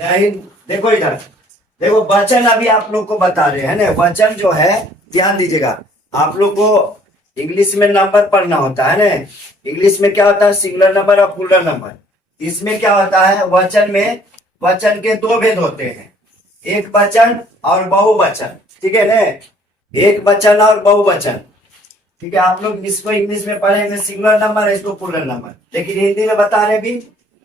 जय हिंद। देखो इधर, देखो वचन अभी आप लोग को बता रहे हैं ना। वचन जो है, ध्यान दीजिएगा, आप लोग को इंग्लिश में नंबर पढ़ना होता है ना। इंग्लिश में क्या होता है, सिंगुलर नंबर और प्लूरल नंबर। इसमें क्या होता है, वचन में वचन के दो भेद होते हैं, एक वचन और बहुवचन। ठीक है ना, एक वचन और बहुवचन। ठीक है, आप लोग इसको इंग्लिश में पढ़ेंगे सिंगुलर नंबर है, इसको प्लूरल नंबर, लेकिन हिंदी में बता रहे भी।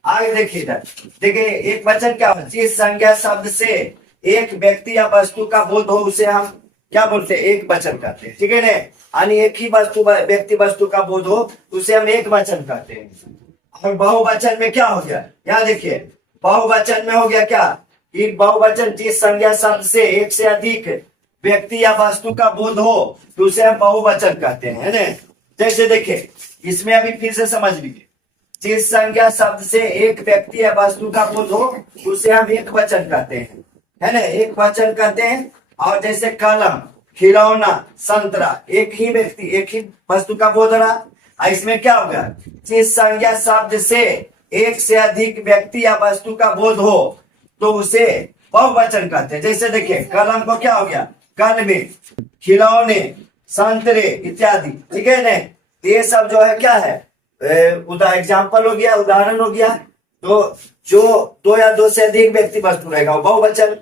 आगे देखिए इधर, देखिए एक वचन क्या होता है, जिस संज्ञा शब्द से एक व्यक्ति या वस्तु का बोध हो उसे हम क्या बोलते हैं, एक वचन कहते हैं। ठीक है ना, यानी एक ही वस्तु व्यक्ति वस्तु का बोध हो उसे हम एक वचन कहते हैं। और बहुवचन में क्या हो गया, यहाँ देखिए, बहुवचन में हो गया क्या, एक बहुवचन जिस संज्ञा शब्द से एक से अधिक व्यक्ति या वस्तु का बोध हो तो उसे हम बहुवचन कहते हैं, है ना। जैसे देखिए इसमें अभी फिर से समझ लीजिए, जिस संज्ञा शब्द से एक व्यक्ति या वस्तु का बोध हो उसे हम एक वचन कहते हैं, है ना, एक वचन कहते हैं। और जैसे कलम, खिलौना, संतरा, एक ही व्यक्ति एक ही वस्तु का बोध रहा। इसमें क्या होगा, जिस संज्ञा शब्द से एक से अधिक व्यक्ति या वस्तु का बोध हो तो उसे बहुवचन कहते हैं। जैसे देखिए कलम को क्या हो गया, कलमे, खिलौने, संतरे इत्यादि। ठीक है ना, ये सब जो है क्या है, एग्जाम्पल हो गया, उदाहरण हो गया। तो जो दो या दो से अधिक व्यक्ति वस्तु रहेगा वो बहुवचन,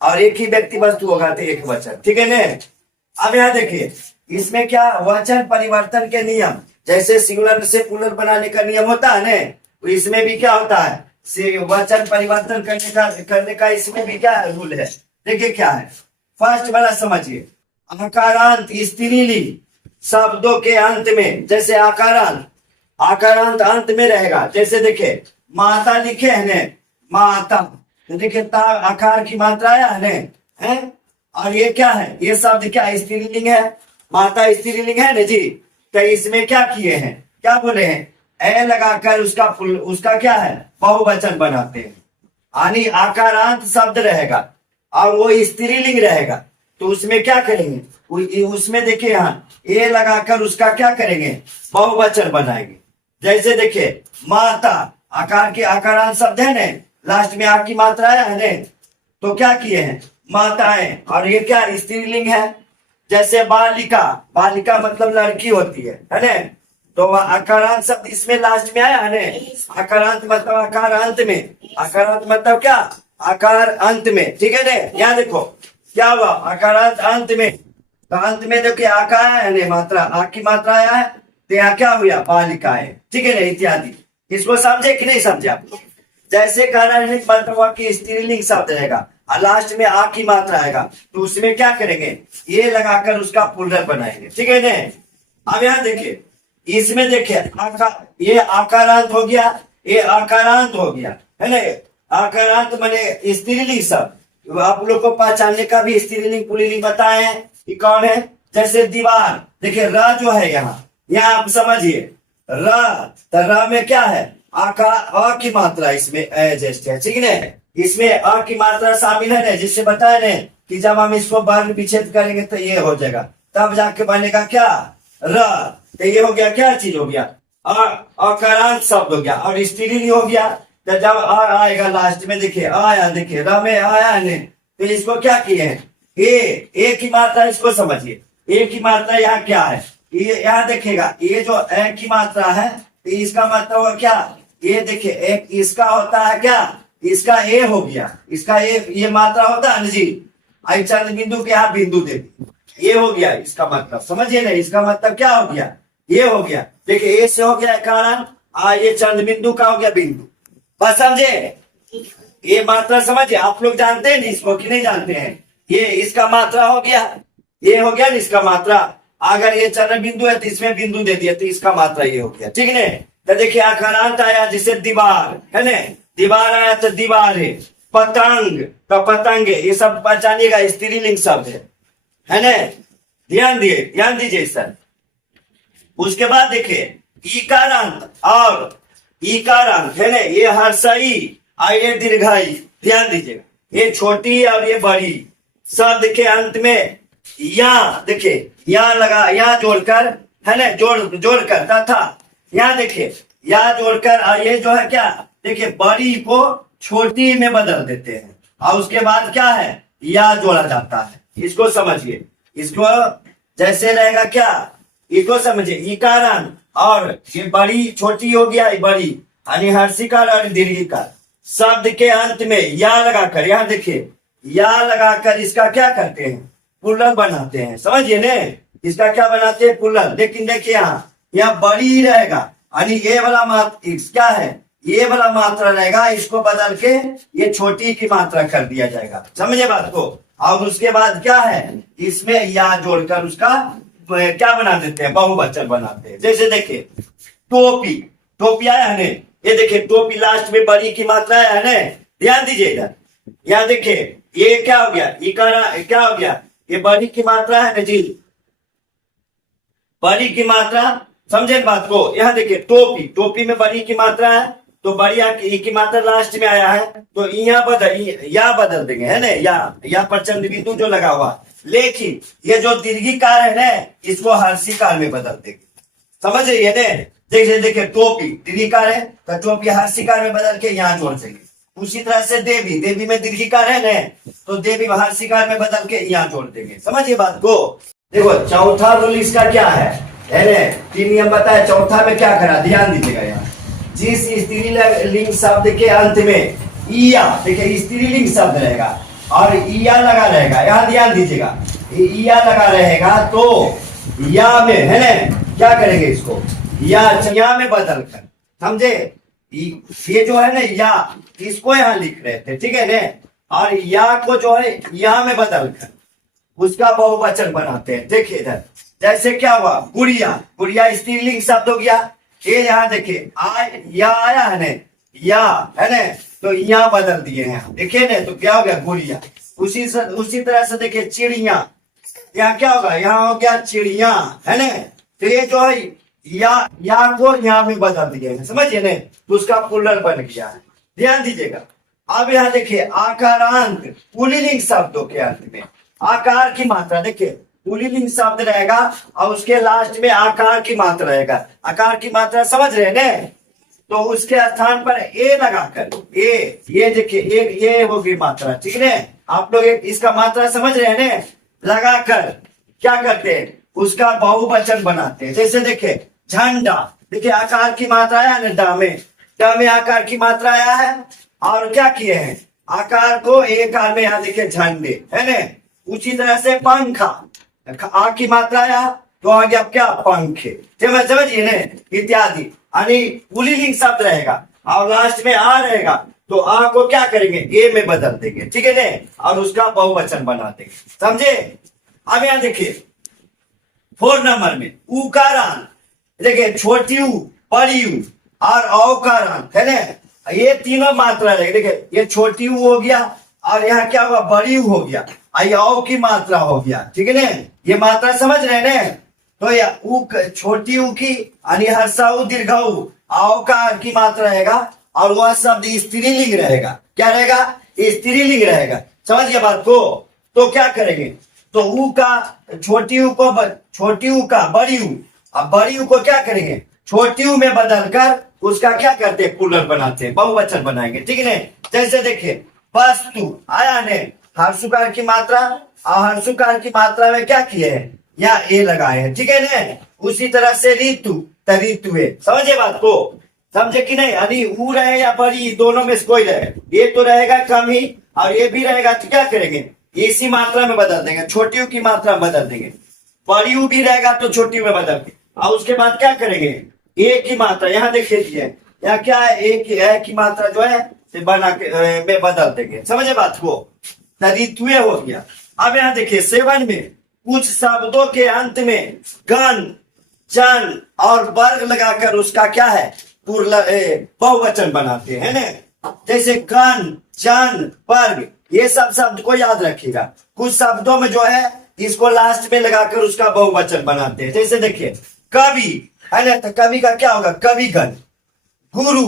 और एक ही व्यक्ति वस्तु होगा तो एक वचन। ठीक है ना। अब यहाँ देखिए इसमें क्या, वचन परिवर्तन के नियम, जैसे सिंगुलर से प्लूरल बनाने का नियम होता है ना, तो इसमें भी क्या होता है, वचन परिवर्तन करने का इसमें भी क्या रूल है। देखिए क्या है, फर्स्ट वाला समझिए, आकारांत स्त्रीलिंग शब्दों के अंत में, जैसे आकारांत अंत में रहेगा। जैसे देखिए माता लिखे है ना, माता, तो देखिए ता आकार की मात्रा आया है ना, है। और ये क्या है, ये शब्द क्या स्त्रीलिंग है, माता स्त्रीलिंग है ना जी। तो इसमें क्या किए हैं, क्या बोले हैं, ए लगाकर उसका क्या है, बहुवचन बनाते हैं। यानी आकारांत शब्द रहेगा और वो स्त्रीलिंग रहेगा, तो उसमें क्या करेंगे, उसमें देखिए यहाँ ए लगाकर उसका क्या करेंगे, बहुवचन बनाएंगे। जैसे देखिए माता, आकार के आकारांत शब्द है ना, लास्ट में आ की मात्रा है ना, तो क्या किए हैं, माताएं, और ये क्या स्त्रीलिंग है। जैसे बालिका, बालिका मतलब लड़की होती है ना, तो आकारांत शब्द इसमें लास्ट में आया है ना। आकारांत मतलब आकार अंत में, आकारांत मतलब क्या, आकार अंत में। ठीक है ना, यहाँ देखो क्या हुआ, आकारांत अंत में, तो अंत में देखिए आकार है ना, मात्रा आ की मात्रा आया है, तो यहाँ क्या हुआ, बालिका है। ठीक है ना, इत्यादि। इसको समझे कि नहीं समझे आप। जैसे कार्यान्वित मंत्र हुआ कि स्त्रीलिंग शब्द रहेगा और लास्ट में आ की मात्रा आएगा, तो उसमें क्या करेंगे, ये लगाकर उसका प्लूरल बनाएंगे। ठीक है ना। अब यहाँ देखिए, इसमें देखिए ये आकारांत हो गया, ये आकारांत हो गया, है ना। आकारांत माने स्त्रीलिंग शब्द, आप लोग को पहचानने का भी स्त्रीलिंग पुल्लिंग बताए हैं कि कौन है। जैसे दीवार, देखिए र जो है यहाँ आप समझिए, तो र में क्या है, आकार अ की मात्रा इसमें एडजस्ट है। ठीक है, इसमें अ की मात्रा शामिल है ना, जिससे बताए ना कि जब हम इसको वर्ण विच्छेद करेंगे तो ये हो जाएगा, तब जाके बनेगा क्या, र। तो ये हो गया, क्या चीज हो गया, अकारांत शब्द हो गया। और स्त्रीलिंग हो गया, तो जब आएगा लास्ट में, देखिए आया, देखिए र में आया है, तो इसको क्या किए हैं, ए की मात्रा, इसको समझिए, ए की मात्रा यहाँ क्या है, ये यहाँ देखिएगा, ये जो ए की मात्रा है, तो इसका मतलब हुआ क्या, ये देखिए एक इसका होता है क्या, इसका ए हो गया, इसका ए, ये मात्रा होता है ना जी। आई चंद्र बिंदु के यहाँ बिंदु दे दी, ये हो गया इसका मतलब, समझिए ना, इसका मतलब क्या हो गया, ये हो गया। देखिए ए से हो गया कारण, ये चंद्र बिंदु का हो गया बिंदु। बस समझे, ये मात्रा समझिए। आप लोग जानते हैं इसको कि नहीं जानते हैं, ये इसका मात्रा हो गया, ये हो गया ना इसका मात्रा। अगर ये चंद्र बिंदु है तो इसमें बिंदु दे दिया, तो इसका मात्रा ये हो गया। ठीक है, तो देखिए आकारांत आया, जैसे दीवार है ना, दीवार आया तो दीवारें, पतंग तो पतंगे, ये सब पहचानिएगा स्त्रीलिंग शब्द है ना। ध्यान दीजिए सर। उसके बाद देखिए ईकारांत और ईकारांत है ना, ये हर्षई और ये दीर्घाई। ध्यान दीजिएगा, ये छोटी और ये बड़ी शब्द के अंत में या देखिए या लगा, या जोड़कर है ना, जोड़कर तथा यहाँ देखिए या जोड़कर, और ये जो है क्या, देखिए बड़ी को छोटी में बदल देते हैं और उसके बाद क्या है, या जोड़ा जाता है। इसको समझिए, इसको जैसे रहेगा क्या, इसको समझिए, इकारान और ये बड़ी छोटी हो गया, ये बड़ी यानी हर्षिकार और दीर्घिकार शब्द के अंत में या लगाकर, यहां देखिए या लगाकर इसका क्या करते हैं, पुल्लल बनाते हैं। समझिए ने, इसका क्या बनाते हैं, पुल्लल। लेकिन देखिए यहाँ बड़ी ही रहेगा यानी ये वाला मात्रा क्या है, ये वाला मात्रा रहेगा, इसको बदल के ये छोटी की मात्रा कर दिया जाएगा। समझे बात को। और उसके बाद क्या है, इसमें या जोड़कर उसका क्या बना देते हैं, बहुवचन बनाते हैं। जैसे देखिए टोपी, टोपी आया है ने, ये देखिए टोपी लास्ट में बड़ी की मात्रा है ने, ध्यान दीजिएगा। यहाँ देखिए ये क्या हो गया, इकारा क्या हो गया, ये बड़ी की मात्रा है ना जी, बड़ी की मात्रा। समझे बात को। यहाँ देखिए टोपी, टोपी में बड़ी की मात्रा है तो बड़ी की मात्रा लास्ट में आया है तो या बदल देंगे है ना, या प्रचंड बिंदु जो लगा हुआ। लेकिन ये जो दीर्घिकार है ना, इसको हर्षिकार में बदल देंगे। समझ रही है ना। जैसे देखिए टोपी दीर्घिकार है तो टोपी हर्षिकार में बदल के यहाँ जोड़ देंगे। उसी तरह से देवी, देवी में दीर्घिकार है ना तो देवी हर्षिकार में बदल के यहाँ जोड़ देंगे। समझिए बात को। देखो चौथा रूल इसका क्या है ना, 3 नियम बताया, चौथा में क्या करा, ध्यान दीजिएगा। यहाँ जिस स्त्रीलिंग शब्द के अंत में इया, देखिए स्त्रीलिंग शब्द रहेगा और इया लगा रहेगा, यहाँ ध्यान दीजिएगा, इया लगा रहेगा तो या में है ना क्या करेंगे, इसको या में बदल कर। समझे, ये जो है ना या, इसको यहाँ लिख रहे थे, ठीक है ना, और या को जो है या में बदल कर उसका बहुवचन बनाते हैं। देखिए इधर जैसे क्या हुआ, गुड़िया, गुड़िया स्त्रीलिंग शब्द हो गया। ये यहाँ देखिए या आया है ना, या है ना तो यहाँ बदल दिए हैं, देखिए ना तो क्या हो गया, गुड़िया। उसी तरह से देखिए चिड़िया, यहाँ क्या होगा, यहाँ हो गया चिड़िया है ना, तो ये जो है या को यहाँ में बदल दिए हैं। समझिए ना, तो उसका पुल्लल बन गया है। ध्यान दीजिएगा। अब यहाँ देखिए आकारांत पुल्लिंग शब्दों के अंत में आकार की मात्रा, देखिए पुल्लिंग शब्द रहेगा और उसके लास्ट में आकार की मात्रा रहेगा। आकार की मात्रा समझ रहे हैं, तो उसके स्थान पर ए लगाकर, ये देखिए ये होगी मात्रा, ठीक है। आप लोग इसका मात्रा समझ रहे हैं, लगाकर क्या करते हैं, उसका बहुवचन बनाते हैं। जैसे देखिए झंडा, देखिए आकार की मात्रा आया ना, डा में आकार की मात्रा आया है और क्या किए हैं, आकार को एक काल में यहाँ देखिए झंडे है ना। उसी तरह से पंखा, आ की मात्रा आया तो आ गया क्या, पंखे। समझिए ना, इत्यादि यानी पुल्लिंग शब्द रहेगा और लास्ट में आ रहेगा तो आ को क्या करेंगे, ए में बदल देंगे, ठीक है ना, और उसका बहुवचन बना देंगे। समझे। अब यहाँ देखिए 4 नंबर में उकारान, देखिए छोटी ऊ, बड़ी ऊ और औकारान है ना, ये तीनों मात्रा रहेगी। देखिए ये छोटी ऊ हो गया और यहाँ क्या हुआ, बड़ी ऊ हो गया, औ की मात्रा हो गया, ठीक है ना। ये मात्रा समझ रहे हैं। तो या छोटी ऊ की यानी हर्षाऊ दीर्घाऊ औकार की मात्रा रहेगा और वह शब्द स्त्रीलिंग रहेगा। क्या रहेगा, स्त्रीलिंग रहेगा। समझिए बात को। तो क्या करेंगे, तो ऊ का छोटी ऊ को, छोटी ऊ का बड़ी ऊ, अब बड़ी ऊ को क्या करेंगे, छोटी ऊ में बदल कर उसका क्या करते हैं, पुल्लल बनाते हैं, बहुवचन बनाएंगे, ठीक है। जैसे देखिए वस्तु आया ने, हर्षुकार की मात्रा और हर्षुकार की मात्रा में क्या किए हैं, या ए लगाए हैं, ठीक है ना। उसी तरह से ऋतु, ऋतुए। समझे बात को, समझे कि नहीं। यानी ऊ रहे या बड़ी, दोनों में से कोई रहे, ये तो रहेगा कम ही और ये भी रहेगा, तो क्या करेंगे, इसी मात्रा में बदल देंगे, छोटी ऊ की मात्रा में बदल देंगे। बड़ी ऊ भी रहेगा तो छोटी ऊ में बदल के, और उसके बाद क्या करेंगे, ए की मात्रा, यहाँ देखिए यहाँ क्या है, ए की मात्रा जो है बना के में बदल देंगे। समझे बात को। ऋतुए हो गया। अब यहाँ देखिए 7 में कुछ शब्दों के अंत में गण, जन और वर्ग लगाकर उसका क्या है, बहुवचन बनाते हैं ना। जैसे गण, जन, वर्ग, ये सब शब्द को याद रखिएगा। कुछ शब्दों में जो है इसको लास्ट में लगाकर उसका बहुवचन बनाते हैं। जैसे देखिए कवि है ना, तो कवि का क्या होगा, कविगण। गुरु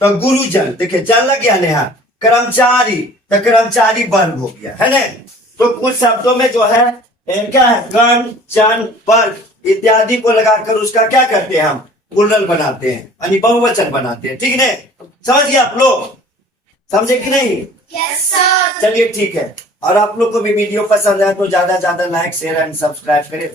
तो गुरुजन, देखिए जन लग गया ना। कर्मचारी तो कर्मचारी वर्ग हो गया है ना। तो कुछ शब्दों में जो है क्या है, गण, जन, वर्ग इत्यादि को लगाकर उसका क्या करते हैं, हम पुल्लल बनाते हैं यानी बहुवचन बनाते हैं, ठीक है। समझ गए आप लोग। समझे कि नहीं? Yes sir. चलिए ठीक है। और आप लोग को भी वीडियो पसंद है तो ज्यादा ज्यादा लाइक शेयर एंड सब्सक्राइब करें।